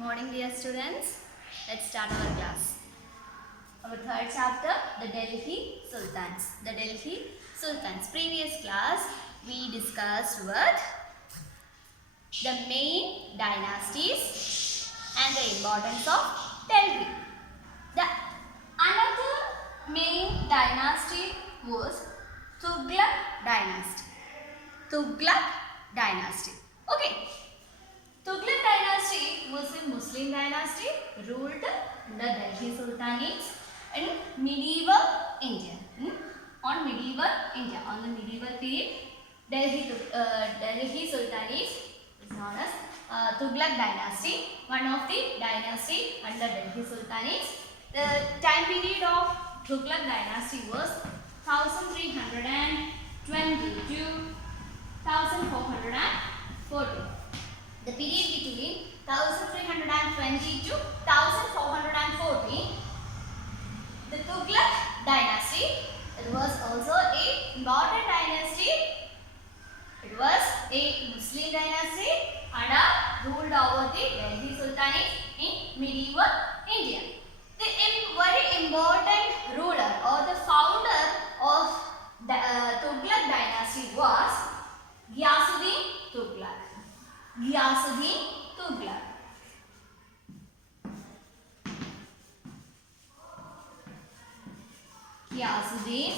Morning dear students, let's start our class. Our third chapter, the Delhi Sultans. The Delhi Sultans. Previous class we discussed what? The main dynasties and the importance of Delhi. The another main dynasty was Tughlaq dynasty. Tughlaq dynasty. Okay. Tughlaq dynasty was a Muslim dynasty ruled the Delhi Sultanates in medieval India. On the medieval period, Delhi Sultanates is known as Tughlaq dynasty, one of the dynasty under Delhi Sultanates. The time period of Tughlaq dynasty was 1320 to 1440. The period between 1320 to 1440, the Tughlaq dynasty, it was also a important dynasty. It was a Muslim dynasty and ruled over the Delhi Sultanate in medieval India. The very important ruler or the founder of the Tughlaq dynasty was Ghiyasuddin Tughlaq. Ghiyasuddin Tughlaq. Ghiyasuddin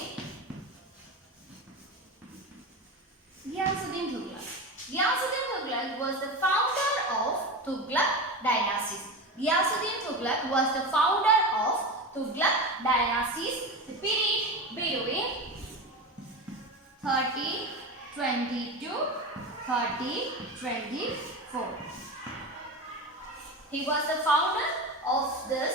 Tughlaq. Ghiyasuddin Tughlaq was the founder of Tughlaq dynasties. Ghiyasuddin Tughlaq was the founder of Tughlaq dynasties. The period between 1320 to 1324. He was the founder of this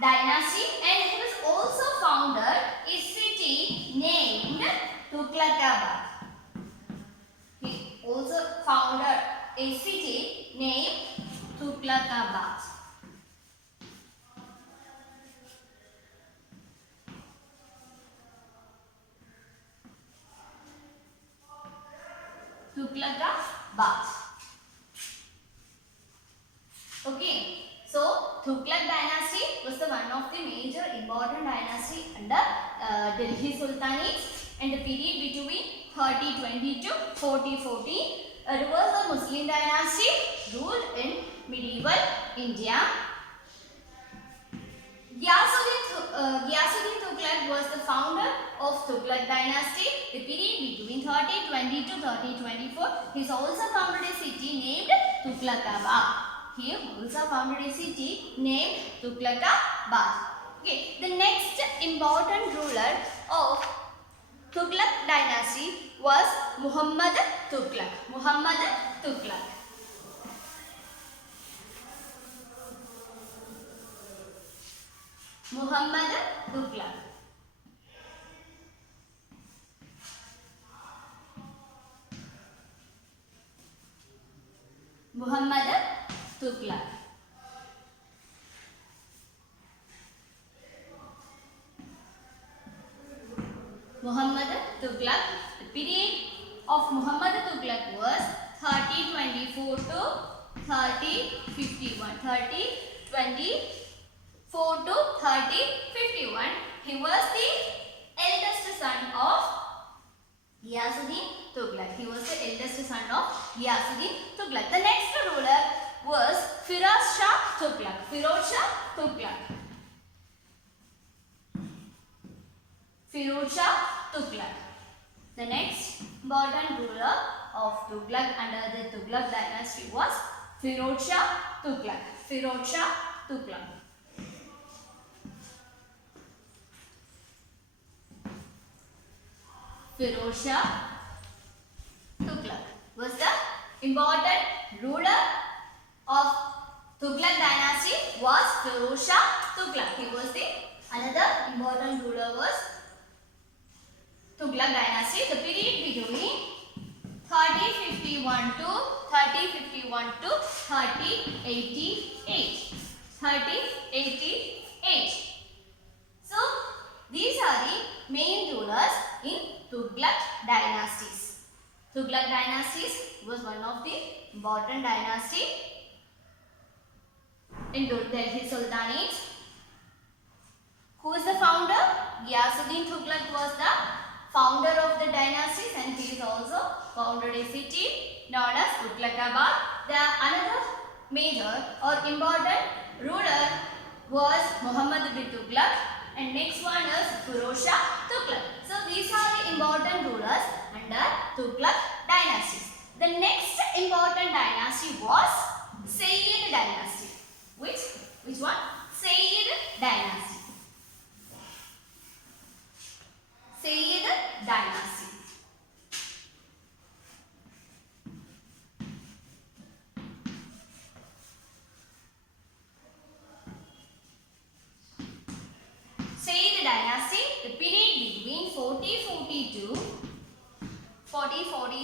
dynasty and he was also founded a city named Tughlaqabad. He also founded a city named Tughlaqabad. Tughlaqabad. Okay, so Tughlaq dynasty was the one of the major important dynasty under Delhi Sultanates, and the period between 1320 to 1440. It was a Muslim dynasty ruled in medieval India. Ghiyasuddin Tughlaq was the founder of Tughlaq dynasty. The period between 1320 to 1324. He also founded a city named Tughlaqabad. He also founded a city named Tughlaqabad. Okay, the next important ruler of Tughlaq dynasty was Muhammad Tughlaq. Muhammad Tughlaq. Muhammad Tughlaq. Muhammad Tughlaq. Muhammad Tughlaq. The period of Muhammad Tughlaq was 1324 to 1351. 1324 to 1351. He was the eldest son of Ghiyasuddin Tughlaq. He was the eldest son of Ghiyasuddin Tughlaq. The next ruler was Firoz Shah Tughlaq. Firoz Shah Tughlaq. Firoz Shah Tughlaq. The next important ruler of Tughlaq under the Tughlaq dynasty was Firoz Shah Tughlaq. Firoz Shah Tughlaq. Firoz Shah Tughlaq was the important ruler of Tughlaq dynasty was Firoz Shah Tughlaq. He was the another important ruler was Tughlaq dynasty. The period between 1351 to 1388. 1388. So these are the main rulers in Tughlaq dynasties. Tughlaq dynasties was one of the important dynasty in Delhi Sultanate. Who is the founder? Ghiyasuddin Tughlaq was the founder of the dynasties, and he is also founded a city known as Tughlaqabad. The another major or important ruler was Muhammad bin Tughlaq, and next one is Firoz Shah Tughlaq. So these are the important rulers under Tughlaq dynasties. The next important dynasty was Sayyid dynasty. Which one? Sayyid dynasty. Sayyid dynasty. Sayyid dynasty, the period between 4042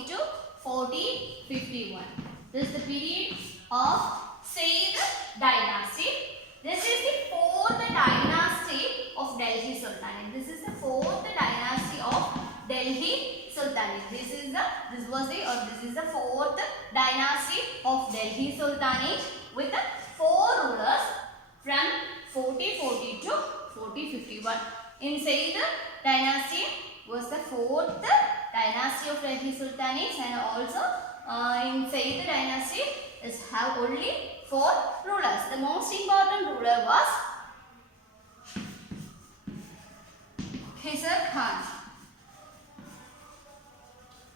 to 4051. This is the period of Sayyid dynasty. This is the fourth dynasty of Delhi Sultanate. This is the fourth dynasty of Delhi Sultanate. This is the fourth dynasty of Delhi Sultanate with four rulers from 4040 to 4051. In Sayyid dynasty was the fourth dynasty of Delhi Sultanate, and also in Sayyid dynasty is have only four rulers. The most important ruler was Khaisar Khan.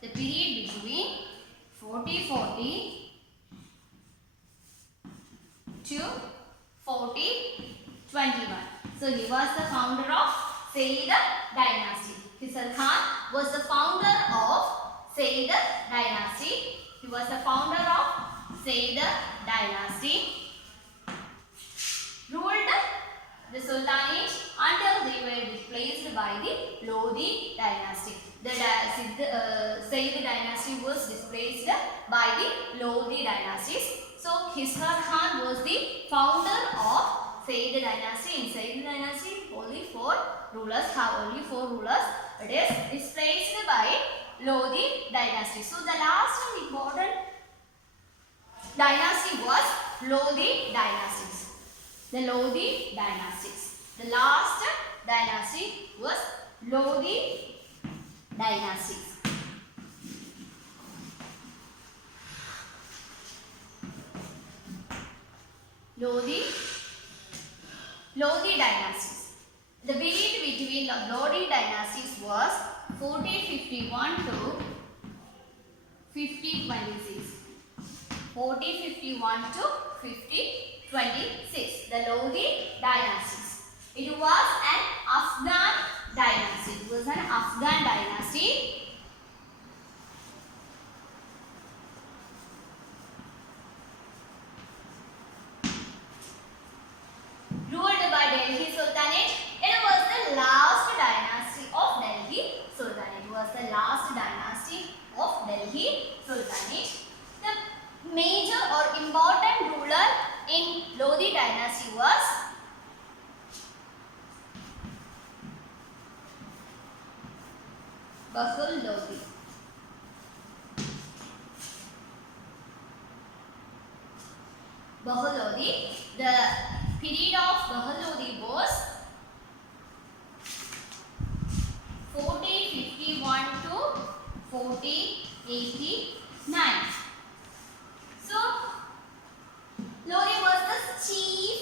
The period between 4040 to 4021. So he was the founder of Sayyid dynasty. Khaisar Khan was the founder of Sayyid dynasty. He was the founder of Sayyid dynasty. Ruled the Sultanate until they were displaced by the Lodi dynasty. The Sayyid dynasty was displaced by the Lodi dynasties. So Khaisar Khan was the founder of Sayyid dynasty. In Sayyid dynasty, only four rulers. It is displaced by Lodi dynasty. So the last and important dynasty was Lodi dynasties. The Lodi dynasties. The last dynasty was Lodi dynasties. Lodi dynasties. The period between the Lodi dynasties was 4051 to 5026. 4051 to 5026. The Lodi dynasties. It was an Afghan dynasty. It was an Afghan dynasty. Ruled by Delhi Sultanate. It was the last dynasty of Delhi Sultanate. It was the last dynasty of Delhi Sultanate. The major or important ruler in Lodi dynasty was Bahul Lodi. Bahul Lodi. The period of Bahul Lodi was 4051 to 4089. So Lodi was the chief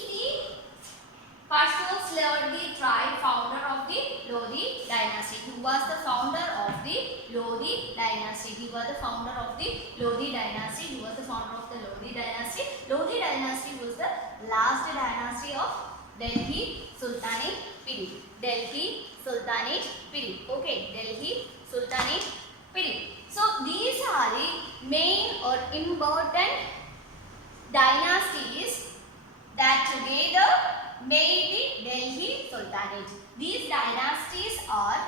Pashtuns Lodi tribe, founder of the Lodi dynasty. He was the founder of the Lodi dynasty. He was the founder of the Lodi dynasty. He was the founder of the Lodi dynasty. Lodi dynasty was the last dynasty of Delhi Sultanate period. Delhi Sultanate period. Okay, Delhi Sultanate period. So these are the main or important dynasties that together made the Delhi Sultanate. These dynasties are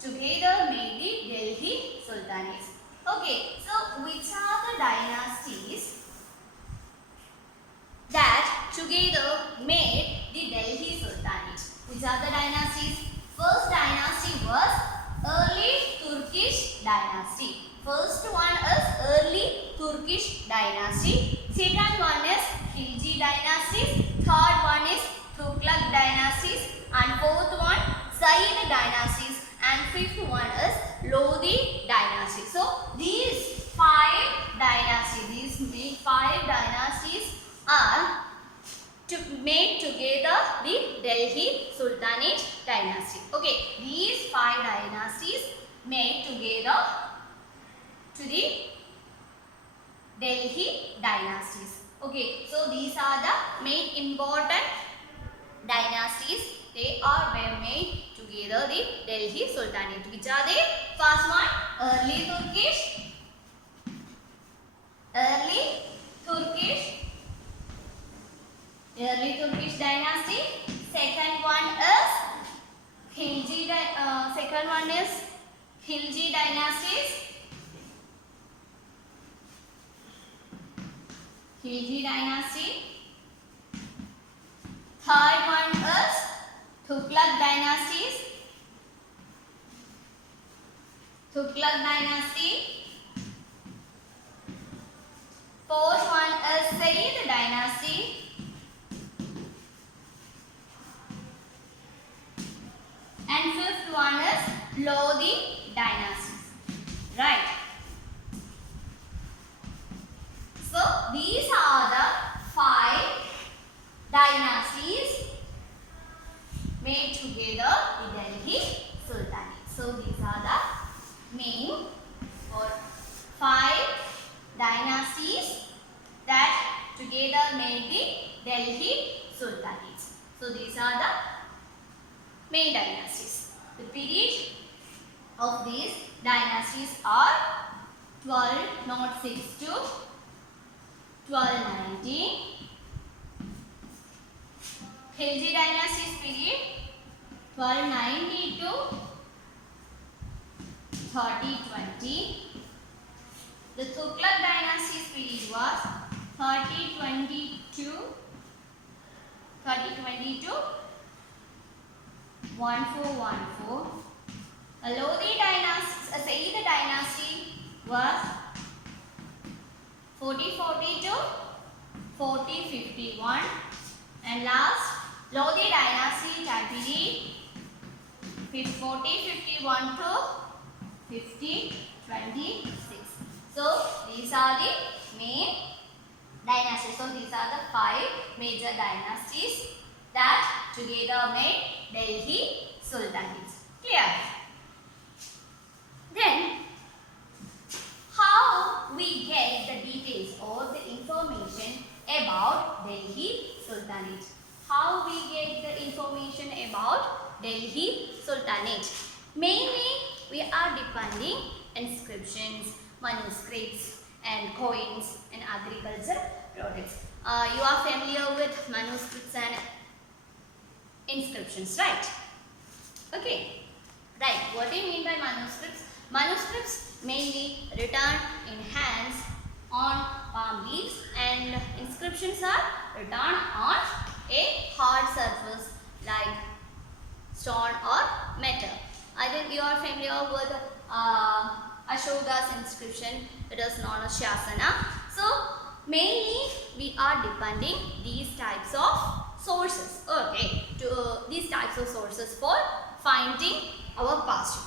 together made the Delhi Sultanate. Okay, so which are the dynasties that together made the Delhi Sultanate? Which are the dynasties? First dynasty was early Turkish dynasty. First one is early Turkish dynasty. Second one is Khilji dynasty. third one is Tughlaq dynasties, and fourth one Sayyid dynasties, and fifth one is Lodi dynasty. So these five dynasties are made together the Delhi Sultanate dynasty. Okay, these five dynasties made together to the Delhi dynasties. Okay, so these are the main important dynasties. They were made together the Delhi Sultanate. Which are they? First one, early Turkish dynasty. Second one is Khilji dynasties. Khilji dynasty. Third one is Tughlaq dynasty. Fourth one is Sayyid dynasty. And fifth one is Lodi dynasty. Right. So these are the five dynasties made together the Delhi Sultanate. So these are the main or five dynasties that together made the Delhi Sultanate. So these are the main dynasties. The period of these dynasties are 1206 to 1219. Khilji dynasty's period 1290 to 3020. The Tughlaq dynasty's period was 3020 to 1414. A Lodi dynasty, a Sayyid dynasty was 4040 to 4051, and last Lodi dynasty time period 4051 to 5026. So these are the main dynasties. So these are the five major dynasties that together made Delhi Sultanate. Clear? Then, how we get the details or the information about Delhi Sultanate? How we get the information about Delhi Sultanate? Mainly, we are depending inscriptions, manuscripts, and coins and agriculture products. You are familiar with manuscripts and inscriptions, right? Okay. Right. What do you mean by manuscripts? Manuscripts mainly written in hands on palm leaves, and inscriptions are written on a hard surface like stone or metal. I think you are familiar with Ashoka's inscription. It is known as Shasana. So mainly we are depending these types of sources. Okay, to these types of sources for finding our past.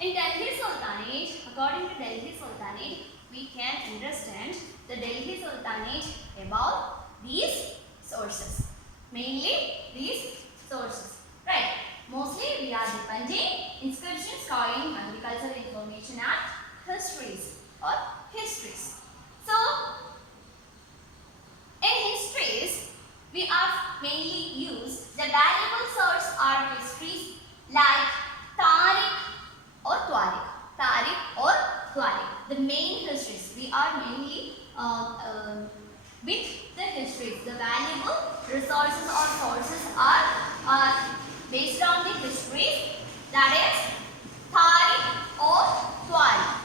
In Delhi Sultanate, according to Delhi Sultanate, we can understand the Delhi Sultanate about these sources. Mainly these sources. Right. Mostly we are depending inscriptions, coin, agricultural information and histories. So, in histories, we are mainly use the valuable source are histories like Tariq or Tuareg. The main histories. We are mainly with the histories. The valuable resources or sources are based on the histories, that is Tariq or Tuareg.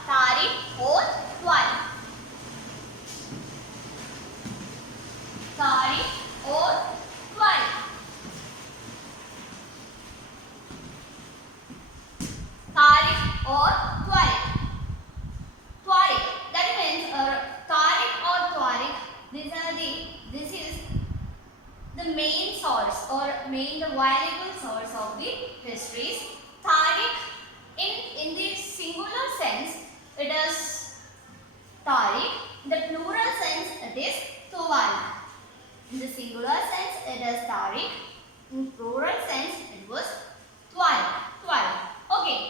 That means Tariq or Tuareg. This is main valuable source of the histories. Tariq, in the singular sense, it is Tariq. In the plural sense, it is Tuwal. In the singular sense, it is Tariq. In plural sense, it was Tuwal. Okay.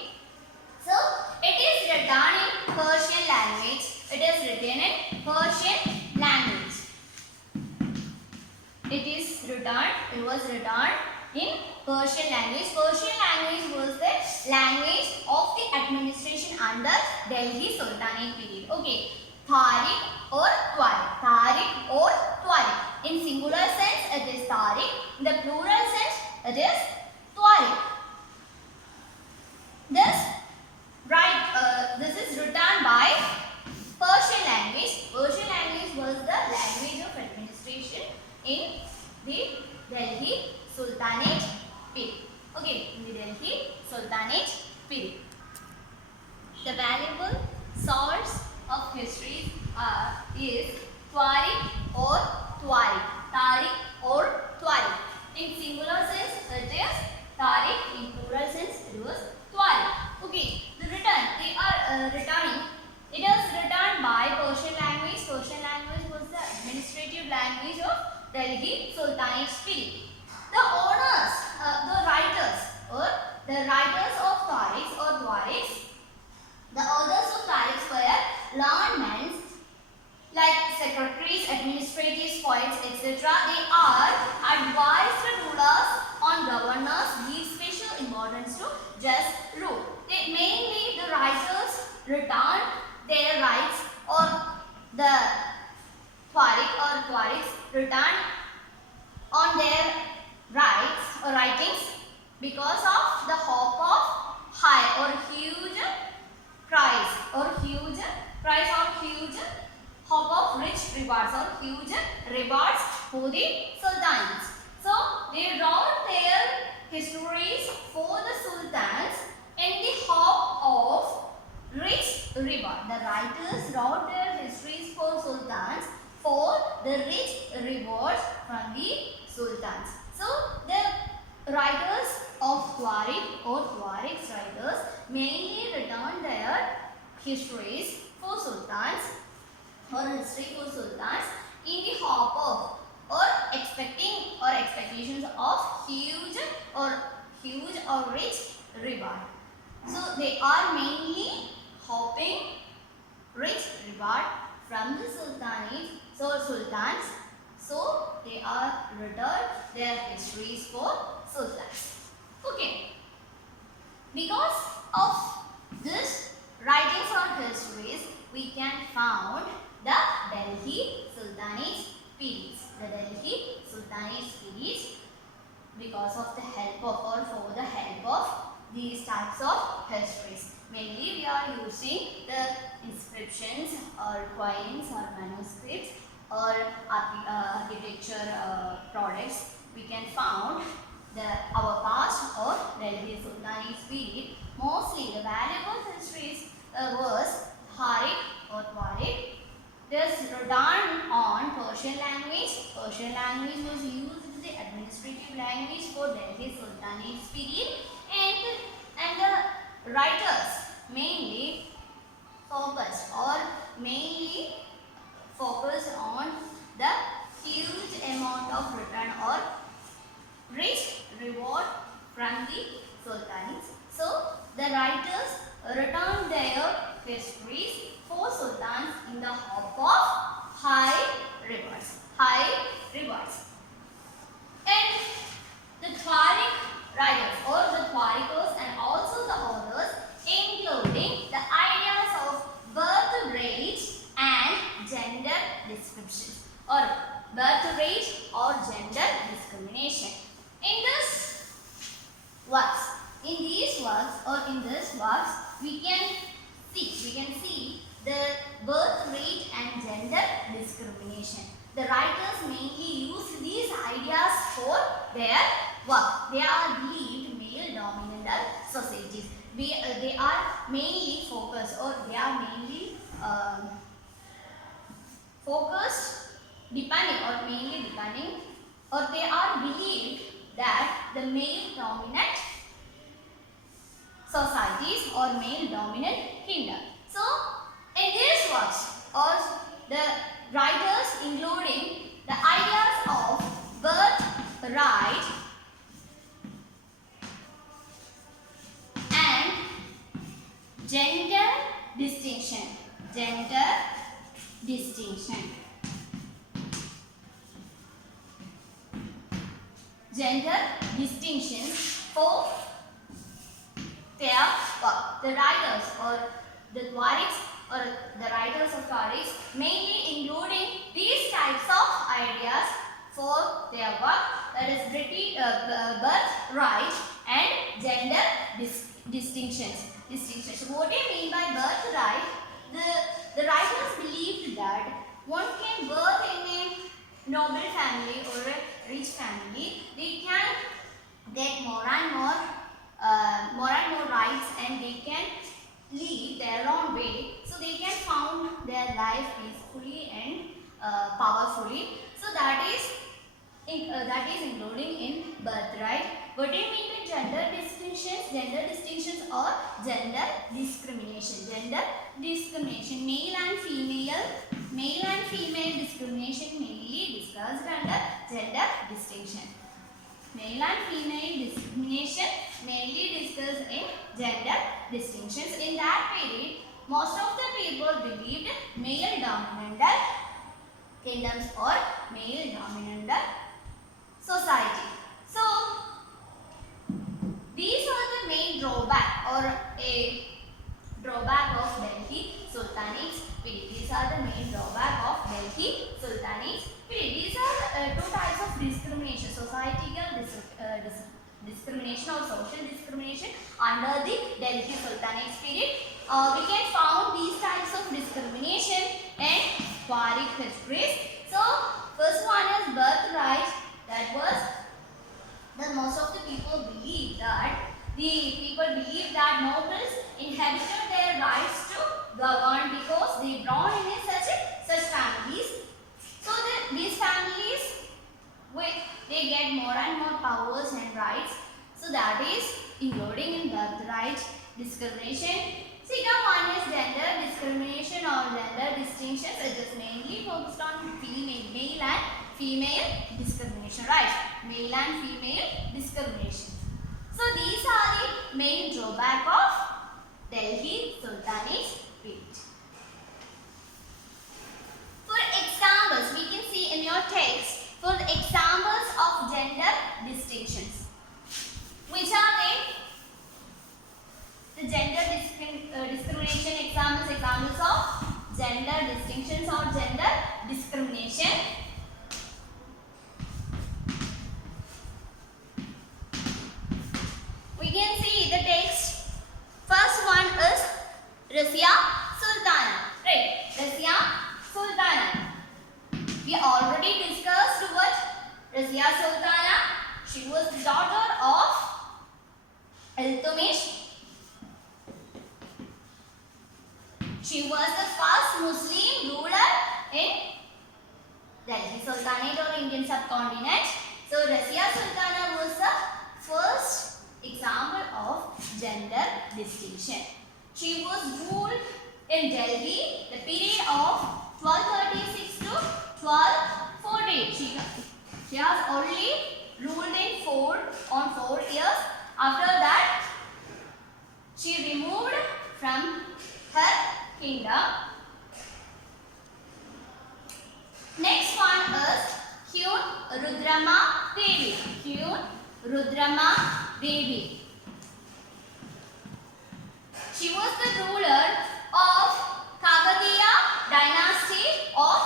So, it is written in Persian language. It is written in Persian language. It was written in Persian language. Persian language was the language of the administration under Delhi Sultanate period. Okay. Tariq or Tuariq. Tariq or Tuariq. In singular sense, it is Tariq. In the plural sense, it is Tuariq. This is written by Persian language. Persian language was the language of administration in the Delhi Sultanate period. Okay, in the Delhi Sultanate period. The valuable source of history is Tuariq or Tuariq. Tariq or Tuariq. In singular sense, it is Tariq. In plural sense, it was Tuariq. Okay, they are returning. It is written by Persian language. Persian language was the administrative language of Delhi Sultanate period. The owners, the writers of Tariqs or Tuariqs, the authors of Tariqs were learned men like secretaries, administrators, poets, etc. They are advised rulers on governors, give special importance to just rule. Mainly the writers return their rights, or the Tuariqs return on their rights or writings because of the hope of high or huge prize or huge hope of rich rewards or huge rewards for the sultans. So they wrote their histories for the sultans in the hope of rich reward. The writers wrote their histories for sultans for the rich rewards from the sultans. So the writers of Tuariq or Tuariq's writers mainly returned their histories for sultans or history for sultans in the hope of or expectations of huge or rich reward. So they are mainly hoping rich reward from the sultans. So they are returned their histories for sultans. Okay. Because of this writings or histories, we can found the Delhi Sultanate periods. The Delhi Sultanate periods, because of the help of or for the help of these types of histories. Mainly we are using the inscriptions or coins or manuscripts or architecture products. We can found our past or Delhi Sultanate period. Mostly the valuable histories was Tariq or Tuariq. This written on Persian language. Persian language was used as the administrative language for Delhi Sultanate period, and the writers mainly focused on the huge amount of return or rich reward from the sultanates. So the writers returned their histories for sultans in the hope of high rewards. And the Tuariq writers or the Tuariqs and also the authors, including the ideas of birth rate and gender descriptions or birth rate or gender discrimination. In these works, we can see the birth rate and gender discrimination. The writers mainly use these ideas for their work. They are believed male-dominant societies. They are mainly focused, or they are mainly focused, depending, or they are believed that the male dominant societies or male dominant kingdom. So in these works or the writers including the ideas of birthright and gender distinction. Gender distinction. Gender distinctions for their work. The writers or the Tuarics or the writers of Tuarics mainly including these types of ideas for their work, that is birthright and gender distinctions. What do you mean by birthright? The writers believed that one can birth in a noble family or a rich family, they can get more and more rights and they can lead their own way, so they can found their life peacefully and powerfully. So that is including in birthright. What do you mean by gender distinctions? Gender distinctions or gender discrimination. Gender discrimination, male and female discrimination mainly discussed under gender distinction. Male and female discrimination mainly discussed in gender distinctions. In that period, most of the people believed male dominant kingdoms or male dominant society. So these are the main drawback or a drawback of Delhi Sultanate's period. These are the main drawback of Delhi Sultanate's period. These are two types of discrimination: societal discrimination or social discrimination under the Delhi Sultanate's period. We can found these types of discrimination in Tuareg histories. So first one is birthright. That was the most of the people believe that nobles inherited their rights to govern because they born in such families. So these families they get more and more powers and rights. So that is including in birthright discrimination. Second one is gender discrimination or gender distinctions. It is mainly focused on male and female discrimination, right? Male and female discrimination. So these are the main drawback of Delhi Sultanate's period. For examples, we can see in your text for the examples of gender distinctions. Which are they? The gender discrimination examples of gender distinctions or gender discrimination. We can see the text. First one is Razia Sultana. Right? Razia Sultana. We already discussed what Razia Sultana. She was the daughter of Iltutmish. She was the first Muslim ruler in Delhi Sultanate or Indian subcontinent. So Razia Sultana was the first example of gender distinction. She was ruled in Delhi the period of 1236 to 1248. She has only ruled in 4 years. After that, she removed from her kingdom. Next one is Hyun Rudrama Devi. Hyun Rudrama Devi. She was the ruler of Kakatiya dynasty of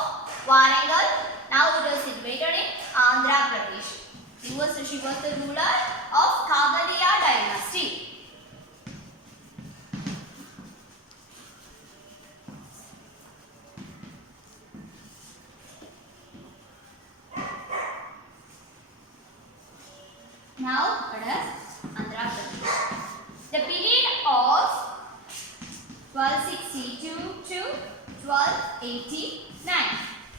Warangal. Now it is situated in Andhra Pradesh. She was the ruler of Kakatiya dynasty. Now it is Andhra Pradesh. The period of 1262 to 1289.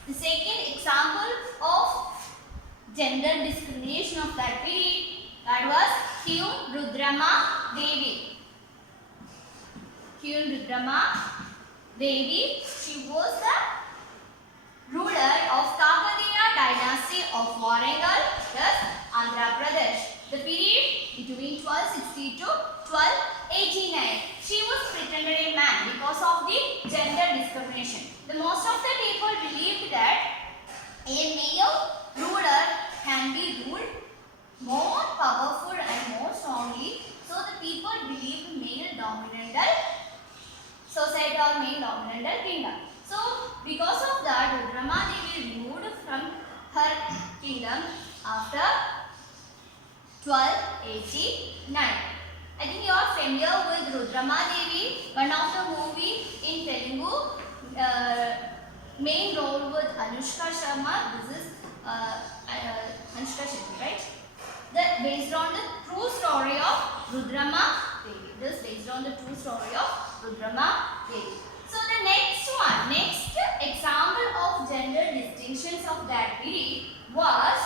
The second example of gender discrimination of that period. That was Queen Rudrama Devi. Queen Rudrama Devi, she was the ruler of Kakatiya dynasty of Warangal, thus Andhra Pradesh. The period between 1260 to 1289. She was pretended a man because of the gender discrimination. The most of the people believed that a male ruler can be ruled more powerful and more strongly. So the people believed male dominant society or male dominant kingdom. So because of that, Rudrama Devi removed from her kingdom after 1289. I think you are familiar with Rudrama Devi, one of the movie in Telugu, main role with Anushka Sharma. This is Anushka Shetty, right? Based on the true story of Rudrama Devi. This based on the true story of Rudrama Devi. So the next example of gender distinctions of that period was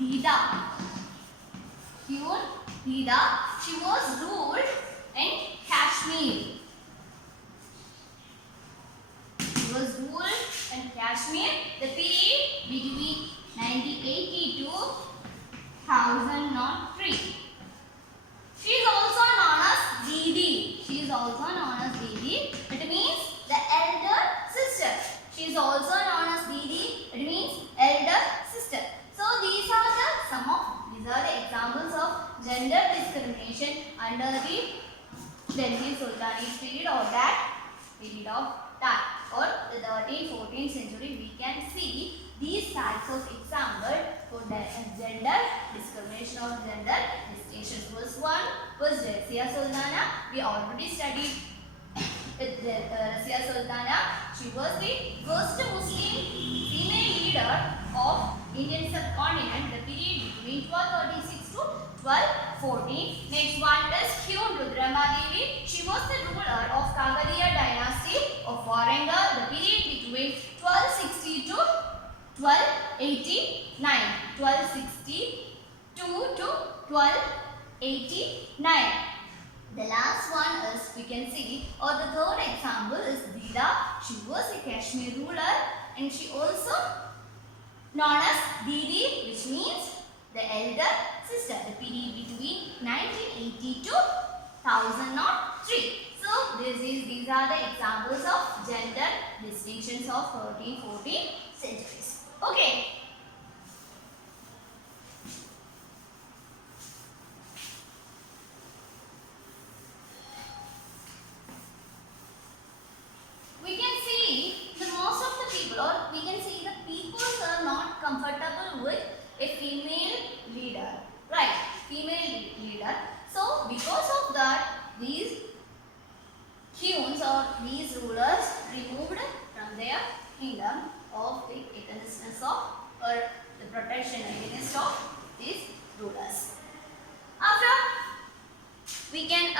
Dida. Queen Dida, she was ruled in Kashmir. She was ruled in Kashmir. The period between 1980 to 1003. She is also known as Didi. She is also known as Didi. It means the elder sister. She is also known as Didi. It means elder sister. So these are the examples of gender discrimination under the Delhi Sultanate period or that period of time, or the 13th, 14th century. We can see these types of examples for gender discrimination or gender distinctions. First one was Razia Sultana. We already studied Razia Sultana. She was the first Muslim female leader of Indian subcontinent, the period between 1236 to 1214. Next one is Queen Rudrama Devi. She was the ruler of Kakatiya dynasty of Warangal, the period between 1260 to 1289. 1262 to 1289. The last one is, we can see, or the third example is Dida. She was a Kashmir ruler and she also known as Didi, which means the elder sister. The period between 1980 to 1003. So these are the examples of gender distinctions of 13th, 14th centuries. Okay. We can see the most of the people, or we can see the people are not comfortable with a female leader, right? Female leader. So because of that, these queens or these rulers removed from their kingdom of the againstness of, or the protection against of these rulers. After we can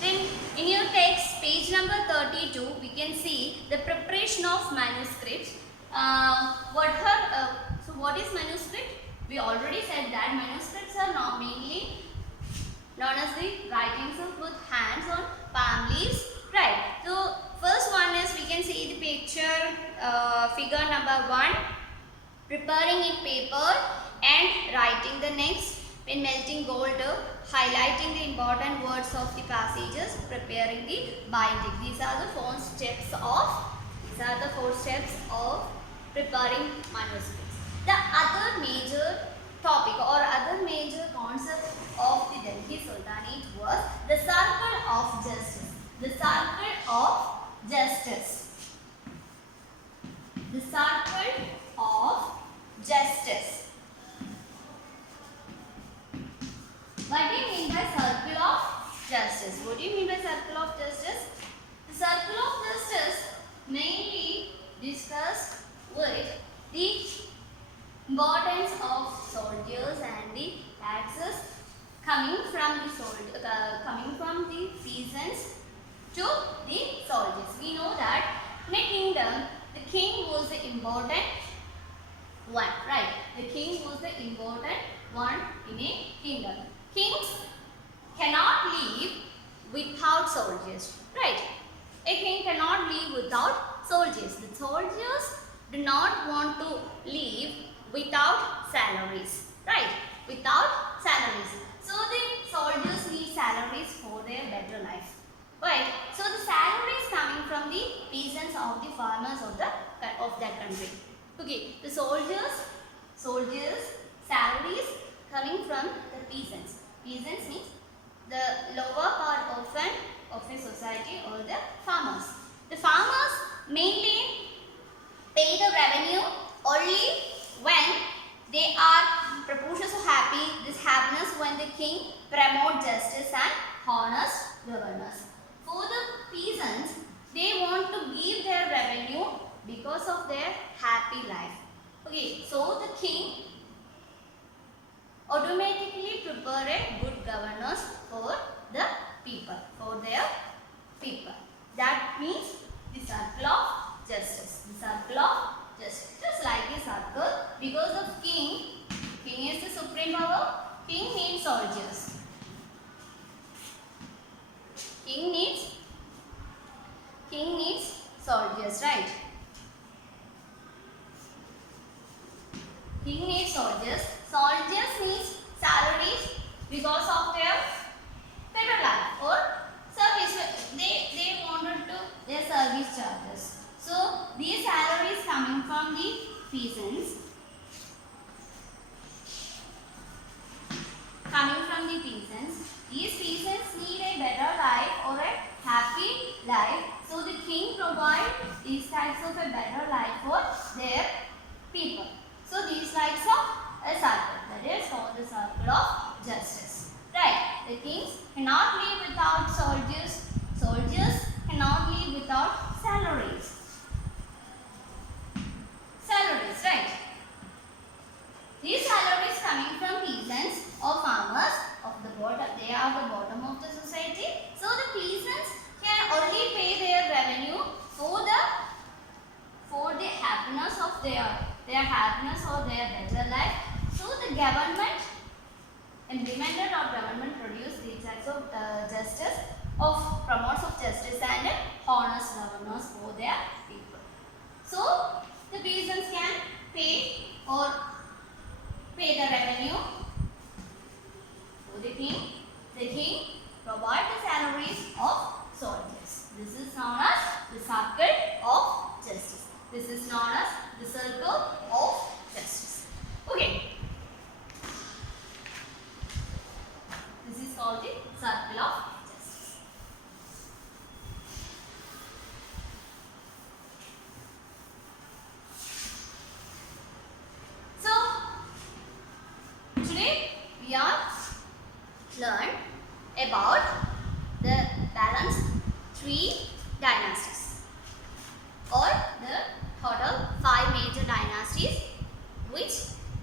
then in your text, page number 32, we can see the preparation of manuscripts. So what is manuscript? We already said that manuscripts are not mainly known as the writings of with hands on palm leaves. Right. So first one is, we can see the picture, figure number 1, preparing in paper and writing the next. When melting gold, highlighting the important words of the passages, preparing the binding. These are the four steps of preparing manuscripts. The other major topic or other major concept of the Delhi Sultanate was the circle of justice. The circle of justice. The circle of justice. What do you mean by circle of justice? What do you mean by circle of justice? The circle of justice mainly discussed with the importance of soldiers and the taxes coming from the peasants to the soldiers. We know that in a kingdom, the king was the important one, right? The king was the important one in a kingdom. Kings cannot live without soldiers, right? A king cannot live without soldiers. The soldiers do not want to live without salaries, right? Without salaries. So the soldiers need salaries for their better life, right? So the salary is coming from the peasants of the farmers of that country. Okay, the soldiers salaries coming from the peasants. Peasants means the lower part of a society or the farmers. The farmers mainly pay the revenue only when they are proportions of happy. This happiness when the king promote justice and honest governance. For the peasants, they want to give their revenue because of their happy life. Okay, so the king automatically prepare a good governance for the people, for their people. That means the circle of justice. The circle of justice. Just like a circle, because of king is the supreme power, king needs soldiers. King needs soldiers, right? King needs soldiers. Soldiers needs salaries because of their better life or service. They wanted to their service charges. So these salaries coming from the peasants. These peasants need a better life or a happy life. So the king provide these types of a better life for their people. So these types of a circle, that is called the circle of justice. Right? The kings cannot live without soldiers. Soldiers cannot live without salaries. Salaries, right? These salaries coming from peasants or farmers of the bottom. They are the bottom of the society. So the peasants can only pay their revenue for the happiness of their happiness or their better life. So the government implemented or government produced these types of justice of promotes of justice and honest governance for their people. So the peasants can pay the revenue to the king. The king provide the salaries of soldiers. This is known as the circle of justice. This is known as the circle of justice. Okay. This is called the circle of justice. So, today we are learn about the balanced three dynasties or the total 5 major dynasties which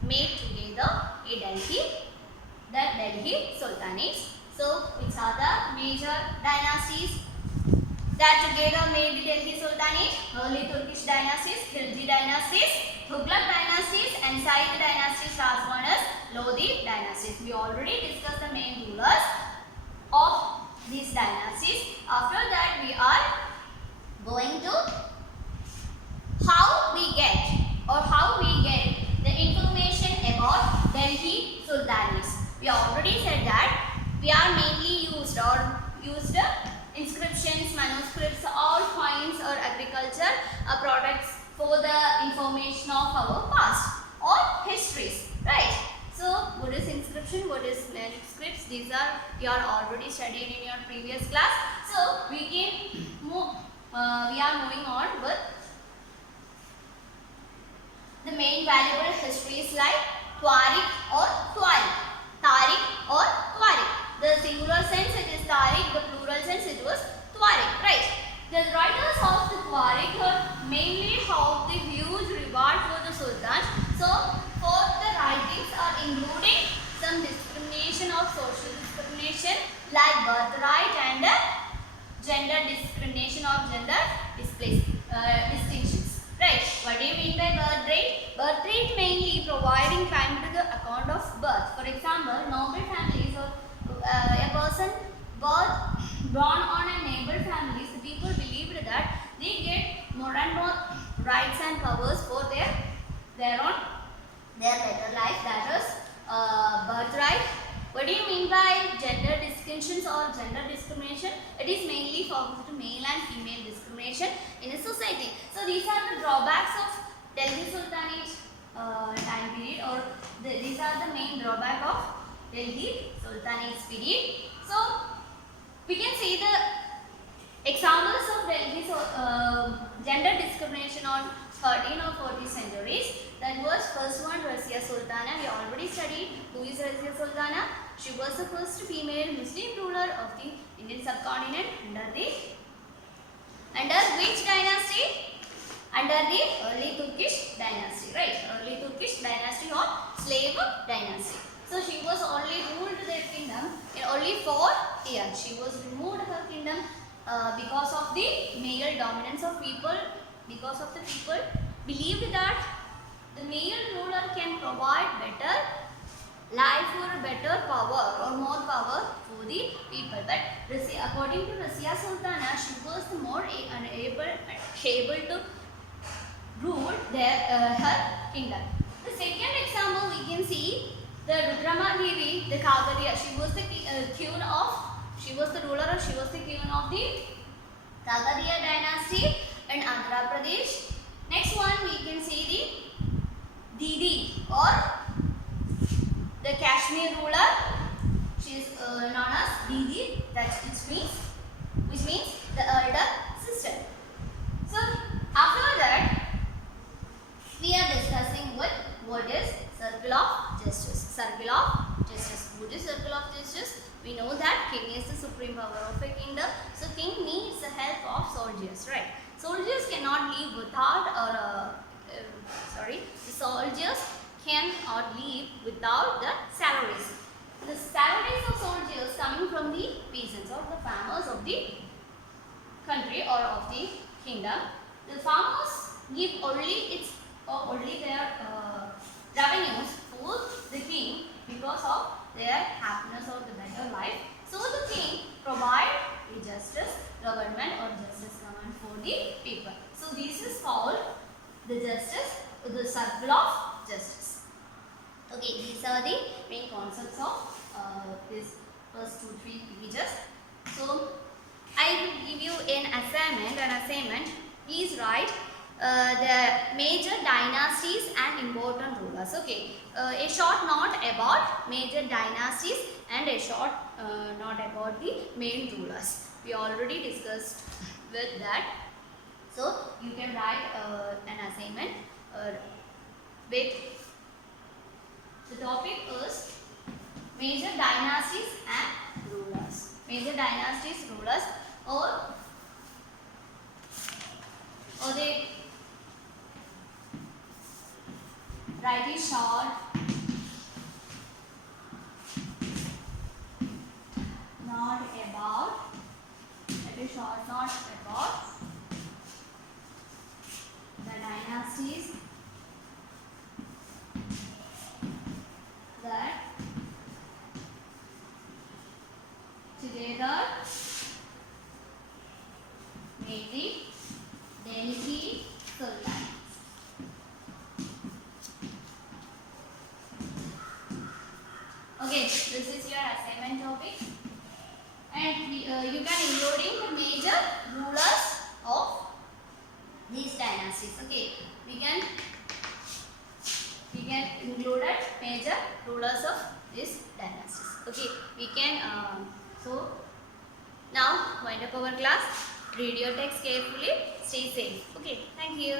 made together a the Delhi Sultanates. So, which are the major dynasties that together made the Delhi Sultanate? Early Turkish dynasties, Khilji dynasties, Tughlaq dynasties and Sayyid dynasties as well as Lodi dynasties. We already discussed the main rulers of these dynasties. After that, we are going to how we get the information about Delhi Sultanates. We already said that we are mainly used inscriptions, manuscripts, all coins or agriculture products for the information of our past or histories, right? So, what is inscription? What is manuscripts? These are you are already studied in your previous class. So, we are moving on with the main valuable histories like Tariq or Tuarik. Tariq or Tuarik. The singular sense it is Tariq, the plural sense it was Tuarik, right? The writers of the Tuarik mainly have the huge reward for the sultans. So, for the writings are including some discrimination of social discrimination like birthright and gender discrimination of gender distinctions. Right? What do you mean by birthright? birth rate mainly providing time to the account of birth. For example, noble families or a person born on a noble families, the people believed that they get more and more rights and powers for their own their better life. That is birthright. What do you mean by gender distinctions or gender discrimination? It is mainly focused to male and female discrimination in a society. So these are the drawbacks of Delhi Sultanate time period, or these are the main drawback of Delhi Sultanate period. So we can see the examples of Delhi's gender discrimination on 13th or 14th centuries. That was first one, Razia Sultana. We already studied who is Razia Sultana. She was the first female Muslim ruler of the Indian subcontinent under which dynasty? Under the early Turkish dynasty, right? Early Turkish dynasty or slave dynasty. So she was only ruled their kingdom in only 4 years. She was removed her kingdom because of the male dominance of people. Because of the people believed that the male ruler can provide better life or better power or more power for the people. But according to Razia Sultana, she was more able to rule her kingdom. The second example we can see the Rudramadevi, the Kakadiya. She was the queen of. She was the ruler, or she was the queen of the Kakadiya dynasty in Andhra Pradesh. Next one we can see the Didi, or the Kashmir ruler. She is known as Didi, which means the elder sister. So after that we are discussing what is circle of justice. Circle of justice. What is circle of justice? We know that king is the supreme power of a kingdom. So king needs the help of soldiers, right? Soldiers cannot live without, the soldiers cannot live without the salaries. The salaries of soldiers coming from the peasants or the farmers of the country or of the kingdom. The farmers give only their revenues for the king because of their happiness or the better life. So the king provide a justice government or justice government for the people. So this is called the circle of justice. Okay, these are the main concepts of this first 2-3 pages. So I will give you an assignment. Please write the major dynasties and important rulers. Okay, a short note about major dynasties and a short note about the main rulers. We already discussed with that. So you can write an assignment with the topic is major dynasties and rulers. Major dynasties, rulers, or they write it short, not about, write it short, not about the dynasties that together made the Delhi Sultanate. Okay, this is your assignment topic, and you can include the major rulers of these dynasties. Okay, we can include major rulers of these dynasties. Okay, we can so now wind up our class. Read your text carefully. Stay safe. Okay, thank you.